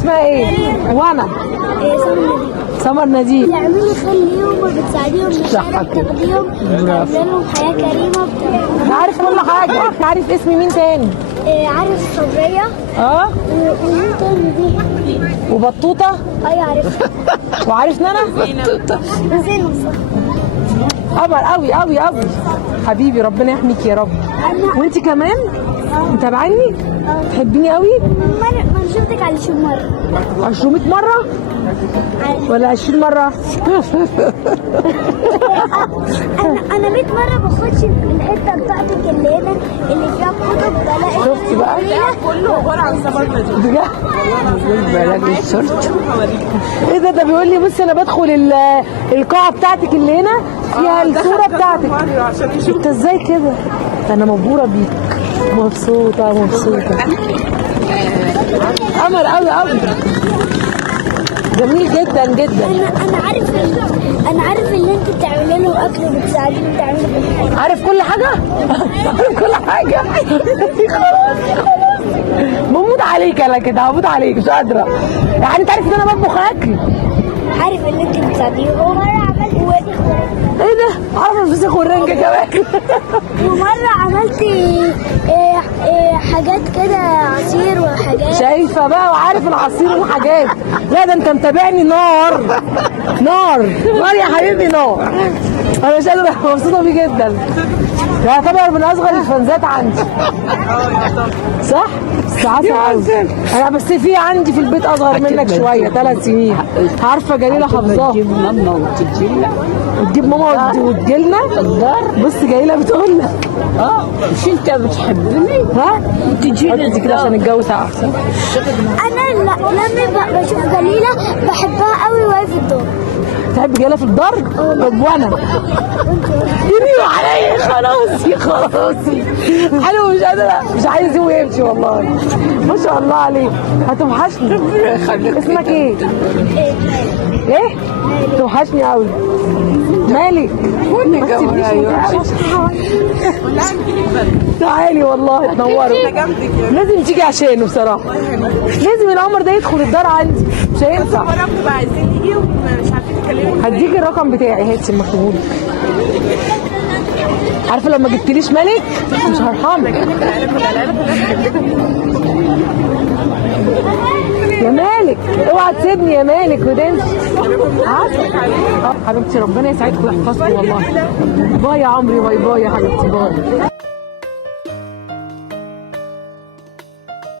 اسمها ايه؟ وانا سمر نجيب. بتعملوا خير ليهم وبتساعديهم مشاعر بتاخديهم بتعملوا حياة كريمة عارف كل حاجة. عارف اسم مين تاني؟ عارف صبرية ومين تاني دي؟ وبطوطة. أيوة عارفها. وعارف نانا؟ وزينب صح. قمر قوي قوي قوي حبيبي، ربنا يحميك يا رب. وانت كمان متابعيني؟ تحبيني قوي؟ ما شفتك على شو مرة 200 مرة ولا 20 مرة؟ أنا 100 مرة بخش الحتة بتاعتك اللي هنا اللي فيها كتب بلاقي. شفتي بقى؟ كله عباره عن سمر نجيب. بجد؟ بلاقي الشورت. ايه ده بيقول لي بصي انا بدخل القاعة بتاعتك اللي هنا فيها الصورة بتاعتك. انت ازاي كده؟ انا مبهورة بيك، مبسوطة. قمر قوي قوي، جميل جدا جدا. انا عارف اللي انت بتعملي له اكل وبتساعديني تعملي كل حاجه. عارف كل حاجه. عارف كل حاجه. خلاص بموت عليك، انا كده هموت عليك مش قادره. يعني انت عارف ان انا بطبخ اكل. عارف اللي انت بتساعديه. ومره عملت ايه ده؟ عارف الفسيخ والرنجه كمان. ومره عملت حاجات كده عصير وحاجات. شايفه بقى وعارف العصير والحاجات. لا ده انت متابعني نار نار نار يا حبيبي نار. انا مش قادره، مبسوطه بيه جدا. ده يعتبر من اصغر الفانزات عندي. صح؟ ساعات قوي. انا بس في عندي في البيت اصغر منك شويه 3 سنين. عارفه جليله حافظاها. تجيب ماما وتجيلنا. وتجيب ماما وتجيلنا. بص جليله بتقول لك مش انت بتحبني؟ ها؟ تجيلنا انت كده عشان الجو احسن. انا لما بشوف جليله بحبها قوي وهي في الدار. تحب جليله في الدار؟ طب وانا يريوا عليا خلاصي حلو. مش قادره، مش عايز يمشي والله. ما شاء الله عليك، هتوحشني. اسمك ايه؟ ايه؟ توحشني قوي. مالك؟ تعالي والله تنوري. لازم تيجي عشانه بصراحه. لازم القمر ده يدخل الدار عندي، مش هينفع. بنبقى عايزين نيجي ومش عارفين نتكلموا. هديك الرقم بتاعي، هاتي مكتوب. عارفه لما جبتليش ملك مش هرحمك. يا مالك اوعى تسيبني يا مالك وتمشي. حبيبتي ربنا يسعدكم ويحفظكم والله. باي يا عمري، باي باي يا حبيبتي، باي.